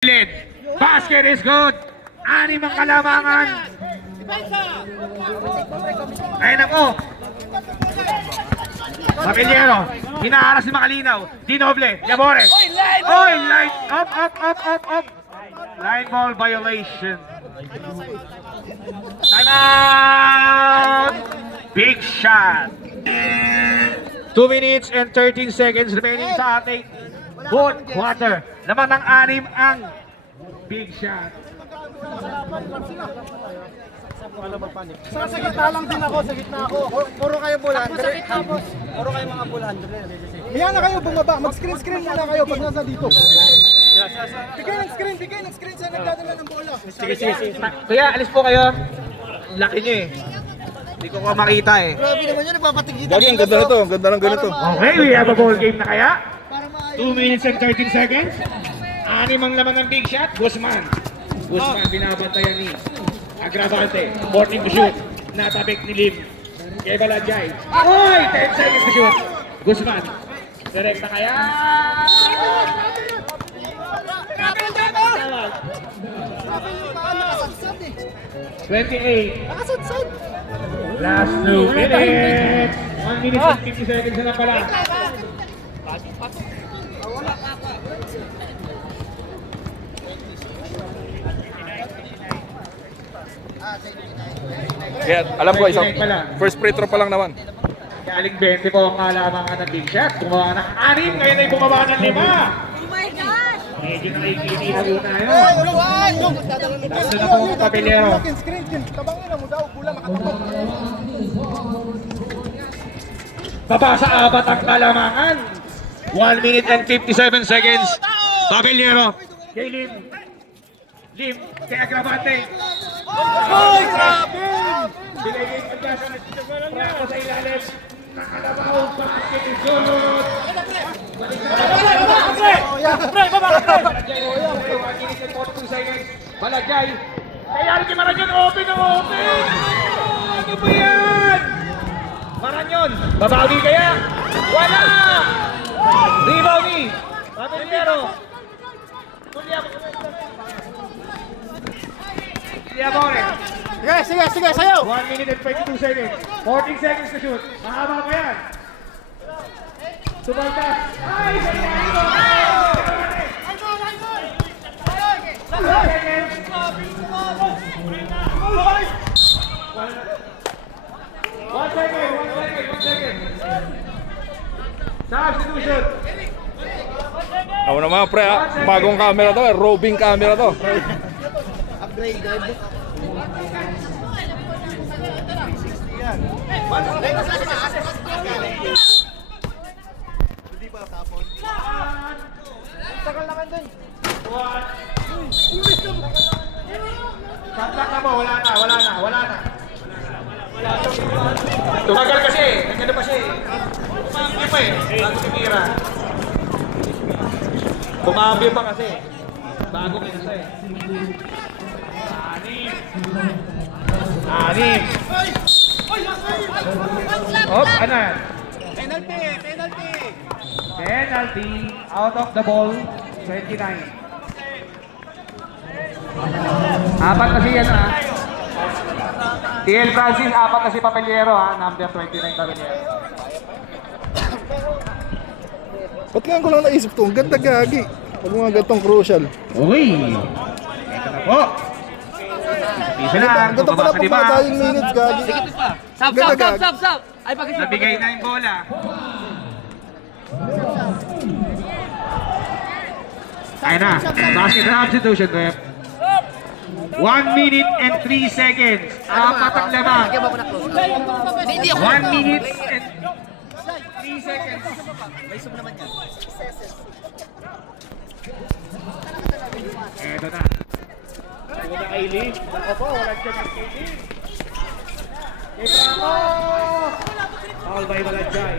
Basket is good. Anim ang kalamangan. Ayun ako. Papelyero. Hinaharas si Makalinaw. Dinoble. Yabore. Oy, line up. Line ball violation. Time out. Big shot. 2 minutes and 13 seconds remaining sa ating fourth quarter. Naman ng anim ang big shot. Sa gitna lang din ako, sa gitna ako. Puro kayo bulandre. Puro kayo mga bulandre. Kaya na kayo bumaba. Mag-screen muna kayo pag nasa dito. Bigay ng screen sa nagdadala ng bola. Sige. Kuya, alis po kayo. Laki nyo eh. Hindi ko makita eh. Grabe naman yun, nagpapatigita. Gagi, ang ganda na to. Ang ganda ng ganito. Okay, we have a ball game na kaya. 2 minutes and 13 seconds. Anim ang laman ng big shot. Guzman binabantayan ni Agravante. 14 to shoot. Natabik ni Lim. Kay Balajay. Oy! 10 seconds to shoot. Guzman. Direct na kaya. 28. Last 2 minutes. 1 minute and 50 seconds na lang pala. Kaya alam ko isang first free throw pa lang naman. Galing 20 po ang kalamangan ng big shot. Gumawa ng 6, ngayon ay bumaba ng 5. Oh my gosh! Medyo nakikita po tayo. Nasa na po ang Papelyero. Screen, tabangin na mo daw. Bula makatabang. Baba sa 4 ang kalamangan. 1 minute and 57 seconds. Papelyero. Kay Lim. Kay Agravante. Ay, grabe! Binigay ang pagkasa. Prako sa ilalim. Nakalabaw. Basket is good. Balagay. Kaya rin Maranyon, open. Ano ba yan? Maranyon, babawi kaya? Wala! Rebound ni Papelyero. Liamore. Sige, sayo! 1 minute and 22 seconds. 14 seconds to shoot. Mahaba pa yan. Subaltas. Ay! Sa ilalim. One second. Substitution. Ako naman pre, bagong camera to, roving camera to. Upgraded. Hindi ba tapon? Tagal naman din. Saksak na mo, wala na. Tumagal kasi, nagkano pa siya eh. Bumambyo pa eh, bago tinira. Bumambyo pa kasi, bago kinasa eh. Anim. Ano yan? Penalty, out of the ball, 29. Apat kasi yan ha. TL Francis, apat na si Papelyero ha. Number 29 Papelyero. Ba't ngayon ko lang naisip to? Ang ganda gagi. Pag mga gantong crucial. Uy! Ito na po. Isa na, Ganito pala pag mga tayong minutes gagi. Stop! Ay, pag-isip. nabigay na yung bola. Ayun na, basket substitution, Rep. 1 minute and 3 seconds. Apat ang lamang. 1 minute and 3 seconds. Eto na. Wala kay Lee. Opo, wala dyan ang kay Lee. Kay Franco! Foul by Balajay.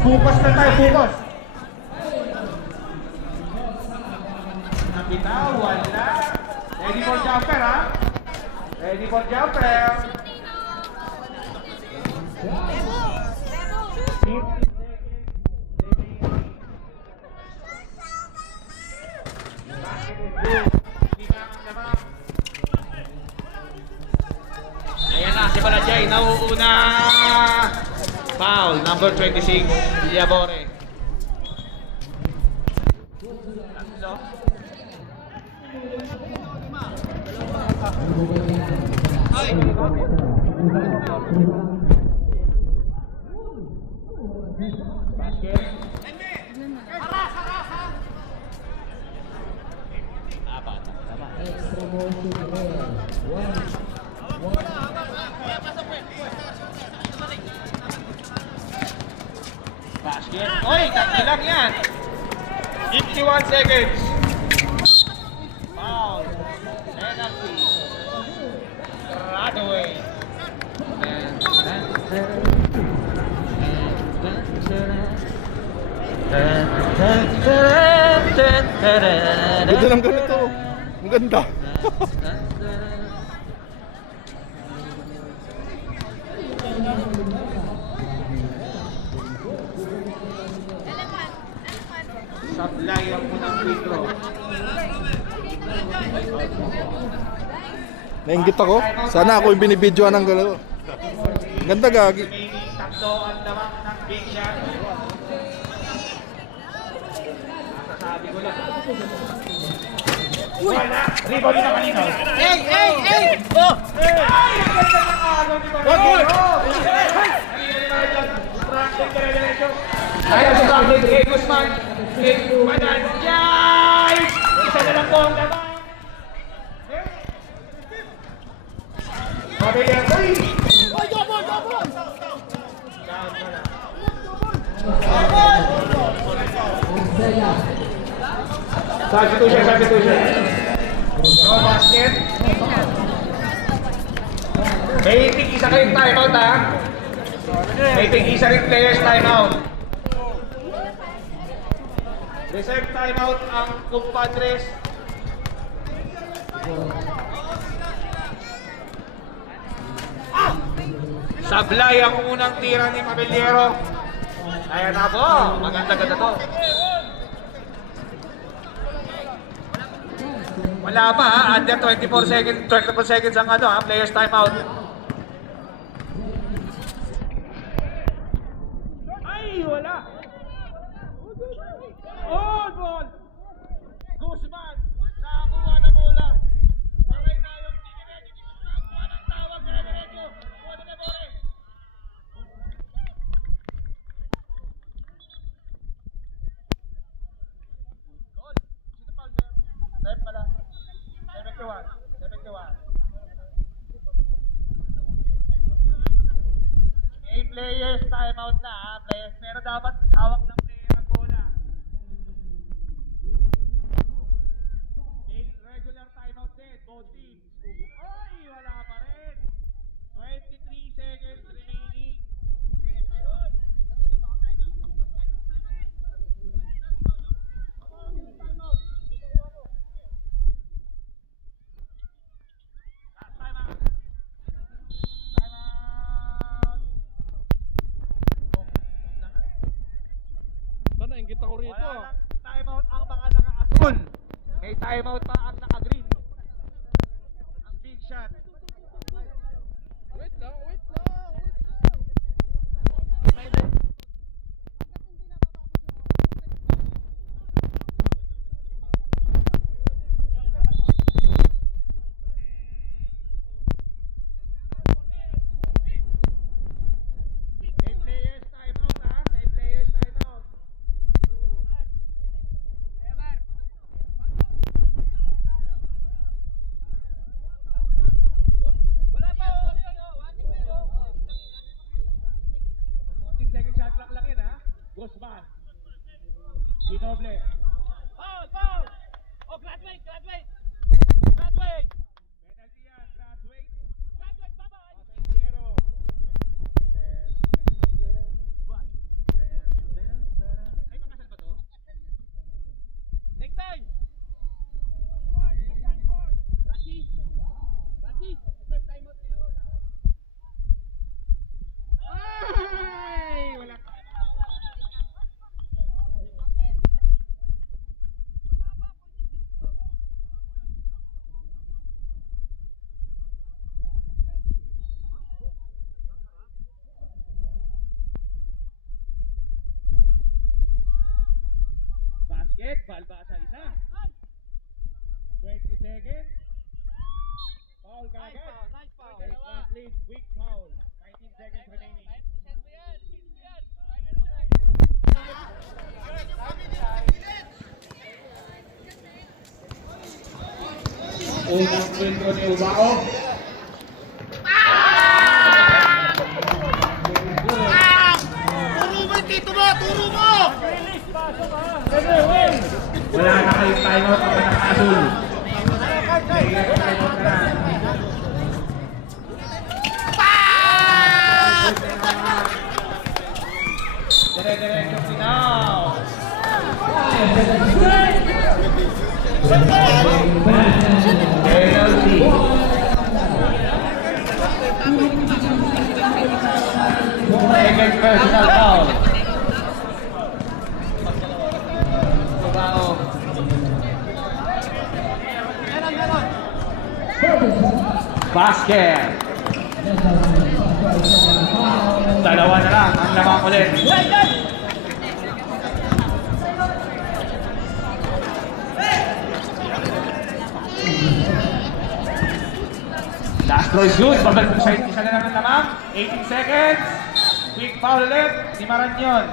Bukas na tayo, bukas. Nakita, wala. Ready for jumper, ha? Ready Rebound jumper. Ayan na, si Balajay, nauuna. Foul, number 26, Yabore. Basket. Oy, tatlo lang yan. 51 seconds. Foul. Penalty. Runaway. Ganda ng ganito. Ang ganda. Supply ang unang free throw. Nainggit ako. Sana ako yung binibidyoan ng galaw. Ganda gagi. Remaining tatlo ang lamang ng big shot. Sasabi ko lang. Wala! Rebound na kanina. Hey, hey, hey! Oh! Ay! Ang ganda ng araw ni Babero! Ayaw sa Franklin, kay Guzman, kay Mananjay! Isa na lang po ang laban. Mabilis, uy! Substitution. No basket. May tig-isa kayong timeout ha. May tig-isa rin players timeout. Reserve timeout ang kumpadres. Sablay ang unang tira ni Mabellero. Ayan na po, maganda-ganda to. Wala pa ha, under 24 seconds ang ano ha, players timeout. Ay, wala. All ball. Guzman, nakakuha na bola. Okay na yung tiniready ni Guzman. Walang tawag na diretso. Wala na bore. Goal. Sino pa ulit? Left pala. 71. May players timeout na ha, players. Pero dapat hawak ng player ang bola. May regular timeout din, both teams. Ay, wala pa rin. 23 seconds remaining. Sana inggit ako rito. Wala nang timeout ang mga naka-asul. May timeout pa ang naka-green. Ang big shot. Wait lang. May players timeout ha. May players timeout. Wala pa. 14 second shot clock lang yun ha. Guzman. Ginoble. Foul! Oh, graduate! Penalty yan, graduate. Bye-bye! Zero. Ay, pakasal ba to? Take time! Rashi! Serve time Alba sa isa. 20 seconds. Foul kagad. Nice foul. Kay Franklin, quick foul. 19 seconds remaining. Unang kwentro ni Ubao. Turo mo yung tito mo! Turo mo! Wala na kayong timeout kapag nakasul. Timeout na. Dire-diretso finaw. Penalty. Second personal foul. Ubao. Basket. Dalawa na lang ang lamang ulit. Last throw is good. Babalik mo sa isa na lang ang lamang. 18 seconds. Quick foul ulit. Si Maranyon.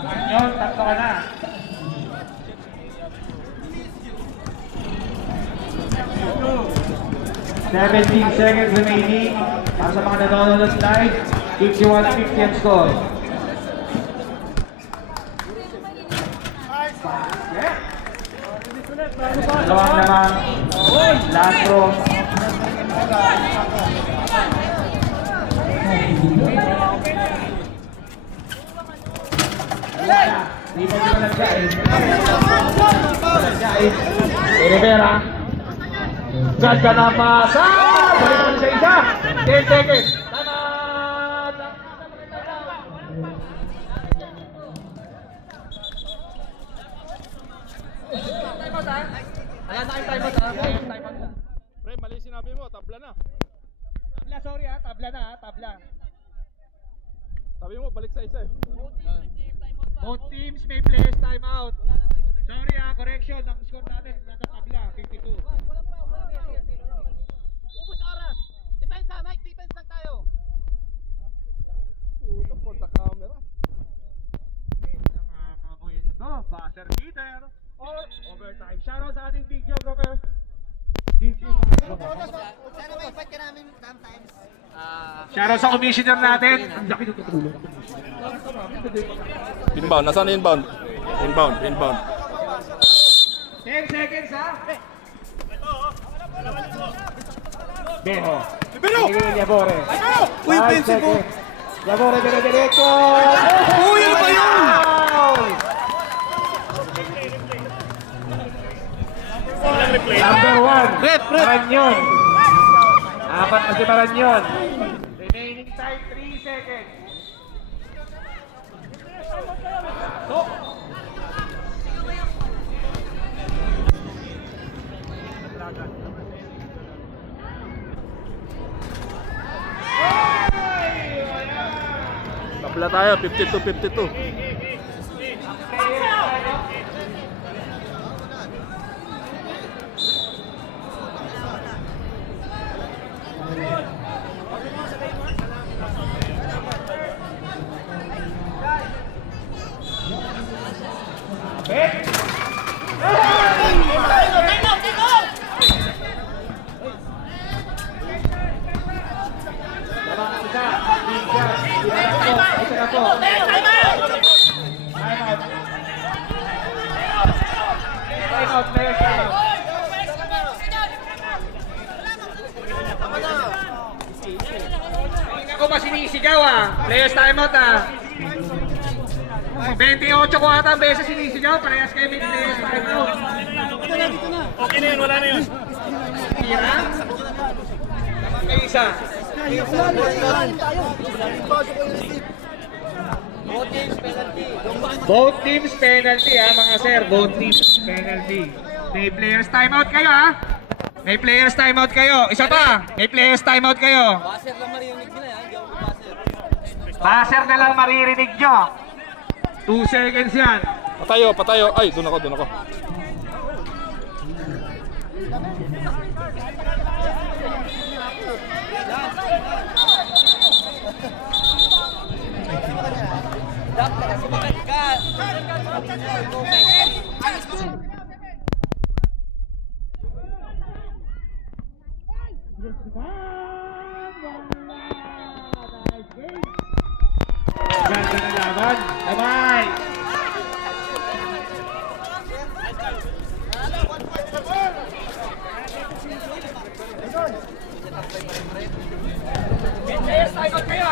Maranyon, tatlo ka na. Seventeen seconds remaining. Para sa mga nanonood live, 51-50 ang score. Dalawang naman. Last throw. Di ba di malagyain? Malagyain. Rivera. Ganda na pasa! Balik mo sa isa! 10 seconds! Tama! Wala na kayong timeout ha? Pre, mali sinabi mo, tabla na. Tabla, sorry ha. Tabla na ha. Tabla. Sabi mo, balik sa isa eh. Both teams may players timeout. Sorry ha. Correction. Ang score natin nasa tabla. 52. Ubus oras! Depensa! Night defense lang tayo! Puto, for the camera. Nangangamoy na to. Buzzer beater. Or overtime. Shoutout sa ating big geographer. Sana may invite ka namin sometimes. Shoutout sa commissioner natin. Ang laki ng tutulong. Inbound, nasaan na inbound? Inbound, inbound. 10 seconds ha. Beho. Beho! Yabore. Uy, pensi ko! Yabore, dire-diretso! Uy, ano ba yun? Number 1. Rep! Maranyon. Apat na si Maranyon. Remaining time 3 seconds. Tabla tayo, 52-52. Ako ba sinisigaw ah? Players timeout ah. 28 ko ata ang beses sinisigaw, parehas kayo may players timeout. Okay na yun, wala na yun. Tira? May isa. Both teams penalty ha mga sir, both teams penalty. May players timeout kayo ha? May players timeout kayo. Isa pa, may players timeout kayo. Baser lang marinig nila yan, hindi ako baser. Passer na lang maririnig nyo. 2 seconds yan. Patayo, patayo. Ay, doon ako, doon ako. Ganda ng laban. Bye-bye. Yes, I got kayo.